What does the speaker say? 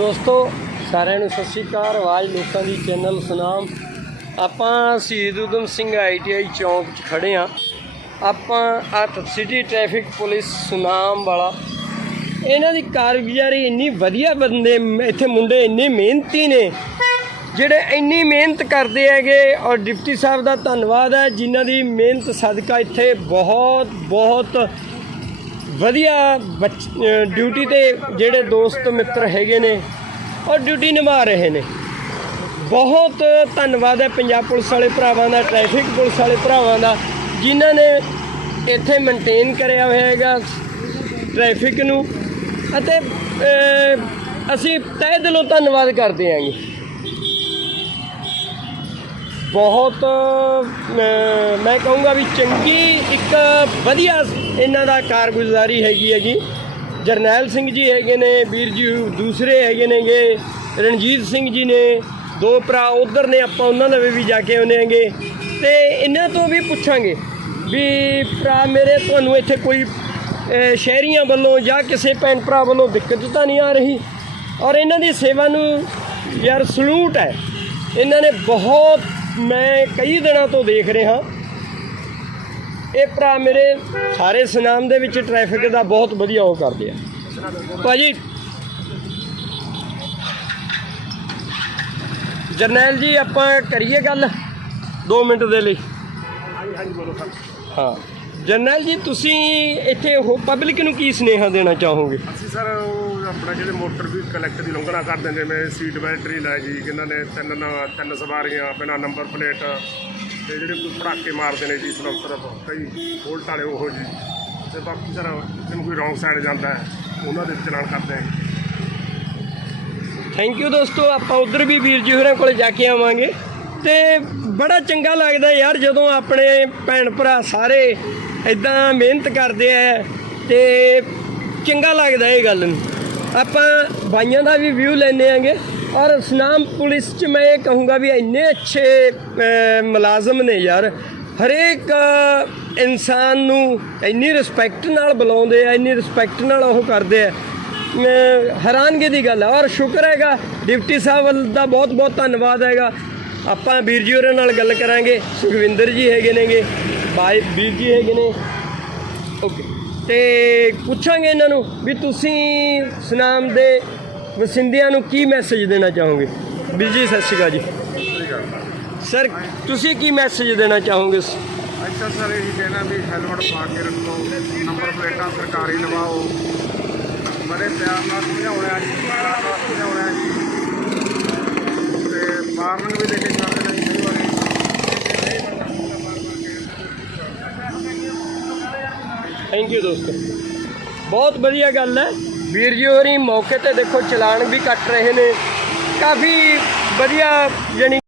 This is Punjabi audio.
ਦੋਸਤੋ, ਸਾਰਿਆਂ ਨੂੰ ਸਤਿ ਸ਼੍ਰੀ ਅਕਾਲ। ਆਵਾਜ਼ ਲੋਕਾਂ ਦੀ ਚੈਨਲ ਸੁਨਾਮ। ਆਪਾਂ ਸ਼ਹੀਦ ਊਧਮ ਸਿੰਘ ਆਈਟੀਆਈ ਚੌਂਕ 'ਚ ਖੜੇ ਆ। ਆਪਾਂ ਆ ਸਿਟੀ ਟ੍ਰੈਫਿਕ ਪੁਲਿਸ ਸੁਨਾਮ ਵਾਲਾ। ਇਹਨਾਂ ਦੀ ਕਾਰਗੁਜ਼ਾਰੀ ਇੰਨੀ ਵਧੀਆ ਬੰਦੇ, ਇੱਥੇ ਮੁੰਡੇ ਇੰਨੇ ਮਿਹਨਤੀ ਨੇ, ਜਿਹੜੇ ਇੰਨੀ ਮਿਹਨਤ ਕਰਦੇ ਹੈਗੇ। ਔਰ ਡਿਪਟੀ ਸਾਹਿਬ ਦਾ ਧੰਨਵਾਦ ਹੈ, ਜਿਨ੍ਹਾਂ ਦੀ ਮਿਹਨਤ ਸਦਕਾ ਇੱਥੇ ਬਹੁਤ ਬਹੁਤ ਵਧੀਆ ਬੱਚ- ਡਿਊਟੀ ਤੇ ਜਿਹੜੇ ਦੋਸਤ ਮਿੱਤਰ ਹੈਗੇ ਨੇ ਔਰ ਡਿਊਟੀ ਨਿਭਾ ਰਹੇ ਨੇ। ਬਹੁਤ ਧੰਨਵਾਦ ਹੈ ਪੰਜਾਬ ਪੁਲਿਸ ਵਾਲੇ ਭਰਾਵਾਂ ਦਾ, ਟ੍ਰੈਫਿਕ ਪੁਲਿਸ ਵਾਲੇ ਭਰਾਵਾਂ ਦਾ, ਜਿਨ੍ਹਾਂ ਨੇ ਇੱਥੇ ਮੇਨਟੇਨ ਕਰਿਆ ਹੋਇਆ ਹੈਗਾ ਟ੍ਰੈਫਿਕ ਨੂੰ ਅਤੇ ਅਸੀਂ ਤਹਿ ਦਿਲੋਂ ਧੰਨਵਾਦ ਕਰਦੇ ਹਾਂਗੇ ਬਹੁਤ ਮੈਂ ਕਹੂੰਗਾ ਵੀ ਚੰਗੀ ਇੱਕ ਵਧੀਆ ਇਹਨਾਂ ਦਾ ਕਾਰਗੁਜ਼ਾਰੀ ਹੈਗੀ ਹੈਗੀ ਜਰਨੈਲ ਸਿੰਘ ਜੀ ਹੈਗੇ ਨੇ, ਵੀਰ ਜੀ ਦੂਸਰੇ ਹੈਗੇ ਨੇਗੇ, ਰਣਜੀਤ ਸਿੰਘ ਜੀ ਨੇ, ਦੋ ਭਰਾ ਉਧਰ ਨੇ, ਆਪਾਂ ਉਹਨਾਂ ਦੇ ਵੀ ਜਾ ਕੇ ਆਉਂਦੇ ਹੈਗੇ। ਤੇ ਇਹਨਾਂ ਤੋਂ ਵੀ ਪੁੱਛਾਂਗੇ ਵੀ ਭਰਾ ਮੇਰੇ, ਤੁਹਾਨੂੰ ਇੱਥੇ ਕੋਈ ਸ਼ਹਿਰੀਆਂ ਵੱਲੋਂ ਜਾਂ ਕਿਸੇ ਭੈਣ ਭਰਾ ਵੱਲੋਂ ਦਿੱਕਤ ਤਾਂ ਨਹੀਂ ਆ ਰਹੀ? ਔਰ ਇਹਨਾਂ ਦੀ ਸੇਵਾ ਨੂੰ ਯਾਰ ਸਲੂਟ ਹੈ। ਇਹਨਾਂ ਨੇ ਬਹੁਤ ਮੈਂ ਕਈ ਦਿਨਾਂ ਤੋਂ ਦੇਖ ਰਿਹਾ। ਇਹ ਭਰਾ ਮੇਰੇ ਸਾਰੇ ਸੁਨਾਮ ਦੇ ਵਿੱਚ ਟ੍ਰੈਫਿਕ ਦਾ ਬਹੁਤ ਵਧੀਆ ਉਹ ਕਰਦੇ ਆ। ਭਾਜੀ। ਜਰਨੈਲ ਜੀ ਆਪਾਂ ਕਰੀਏ ਗੱਲ? 2 ਮਿੰਟ ਦੇ ਲਈ। ਹਾਂਜੀ ਹਾਂਜੀ ਬੋਲੋ ਸਰ। ਹਾਂ। ਜਰਨੈਲ ਜੀ ਤੁਸੀਂ ਇੱਥੇ ਉਹ ਪਬਲਿਕ ਨੂੰ ਕੀ ਸੁਨੇਹਾ ਦੇਣਾ ਚਾਹੋਗੇ? ਅਸੀਂ ਸਰ ਉਹ ਆਪਣਾ ਜਿਹੜੇ ਮੋਟਰ ਵੀ ਕਲੈਕਟ ਦੀ ਲੰਘਣਾ ਕਰਦੇ ਨੇ ਜਿਵੇਂ ਸੀਟ ਬੈਲਟ ਨਹੀਂ ਲਾਈ ਜੀ ਕਿਹਨਾਂ ਨੇ ਤਿੰਨ ਨ- ਤਿੰਨ ਸਵਾਰੀਆਂ ਬਿਨਾਂ ਨੰਬਰ ਪਲੇਟ ਤੇ ਜਿਹੜੇ ਕੋਈ ਪੜਾਕੇ ਮਾਰਦੇ ਨੇ ਜੀ ਤਰਫ ਕਈ ਬੋਲਟ ਵਾਲੇ ਉਹ ਜੀ। ਤੇ ਬਾਕੀ ਸਰ ਜਿਵੇਂ ਕੋਈ ਰੌਂਗ ਸਾਈਡ ਜਾਂਦਾ ਹੈ ਉਹਨਾਂ ਦੇ ਚਲਾਨ ਕਰਦੇ ਆ ਥੈਂਕ ਯੂ ਦੋਸਤੋ ਆਪਾਂ ਉਧਰ ਵੀ ਵੀਰ ਜੀ ਹੋਰਾਂ ਕੋਲੇ ਜਾ ਕੇ ਆਵਾਂਗੇ। ਤੇ ਬੜਾ ਚੰਗਾ ਲੱਗਦਾ ਯਾਰ ਜਦੋਂ ਆਪਣੇ ਭੈਣ ਭਰਾ ਸਾਰੇ ਇਦਾਂ ਮਿਹਨਤ ਕਰਦੇ ਆ ਤੇ ਚੰਗਾ ਲੱਗਦਾ ਇਹ ਗੱਲ ਨੂੰ। ਆਪਾਂ ਬਾਈਆਂ ਦਾ ਵੀ ਵਿਊ ਲੈਣੇ ਆਂਗੇ ਔਰ ਸੁਨਾਮ ਪੁਲਿਸ ਚ ਮੈਂ ਇਹ ਕਹੂੰਗਾ ਵੀ ਇੰਨੇ ਅੱਛੇ ਮੁਲਾਜ਼ਮ ਨੇ ਯਾਰ। ਹਰੇਕ ਇਨਸਾਨ ਨੂੰ ਇੰਨੀ ਰਿਸਪੈਕਟ ਨਾਲ ਬੁਲਾਉਂਦੇ ਆ, ਇੰਨੀ ਰਿਸਪੈਕਟ ਨਾਲ ਉਹ ਕਰਦੇ ਆ। ਹੈਰਾਨਗੀ ਦੀ ਗੱਲ ਹੈ ਔਰ ਸ਼ੁਕਰ ਹੈਗਾ, ਡਿਪਟੀ ਸਾਹਿਬ ਵੱਲ ਦਾ ਬਹੁਤ ਬਹੁਤ ਧੰਨਵਾਦ ਹੈਗਾ। ਆਪਾਂ ਵੀਰ ਜੀ ਹੋਰਾਂ ਨਾਲ ਗੱਲ ਕਰਾਂਗੇ। ਸੁਖਵਿੰਦਰ ਜੀ ਹੈਗੇ ਨੇਗੇ। ਬਾਈ ਵੀਰ ਜੀ ਹੈਗੇ ਨੇ। ਓਕੇ। ਤੇ ਪੁੱਛਾਂਗੇ ਇਹਨਾਂ ਨੂੰ ਵੀ ਤੁਸੀਂ ਸੁਨਾਮ ਦੇ ਵਸਿੰਦਿਆਂ ਨੂੰ ਕੀ ਮੈਸੇਜ ਦੇਣਾ ਚਾਹੋਗੇ? ਵੀਰ ਜੀ, ਸਤਿ ਸ਼੍ਰੀ ਅਕਾਲ ਜੀ। ਸਰ ਤੁਸੀਂ ਕੀ ਮੈਸੇਜ ਦੇਣਾ ਚਾਹੋਗੇ? ਅੱਛਾ ਸਰ ਇਹ ਕਹਿਣਾ ਵੀ ਹੈਲਮਟ ਪਾ ਕੇ ਰੱਖੋ ਨੰਬਰ ਪਲੇਟਾਂ ਸਰਕਾਰੀ ਲਵਾਓ। ਬੜੇ ਪਿਆਰ ਨਾਲ ਸਮਝਾਉਣਾ ਜੀ ਸਮਝਾਉਣਾ ਜੀ। ਵਾਰਨਿੰਗ ਵੀ ਦੇ ਕੇ ਕਰਦੇ ਨੇ ਜੀ ਕਈ ਥੈਂਕ ਯੂ ਦੋਸਤੋ। ਬਹੁਤ ਵਧੀਆ ਗੱਲ ਹੈ। ਵੀਰ ਜੀ ਹੋਰੀ ਮੌਕੇ ਤੇ ਦੇਖੋ ਚਲਾਨ ਵੀ ਕੱਟ ਰਹੇ ਨੇ। ਕਾਫੀ ਵਧੀਆ ਜਾਣੀ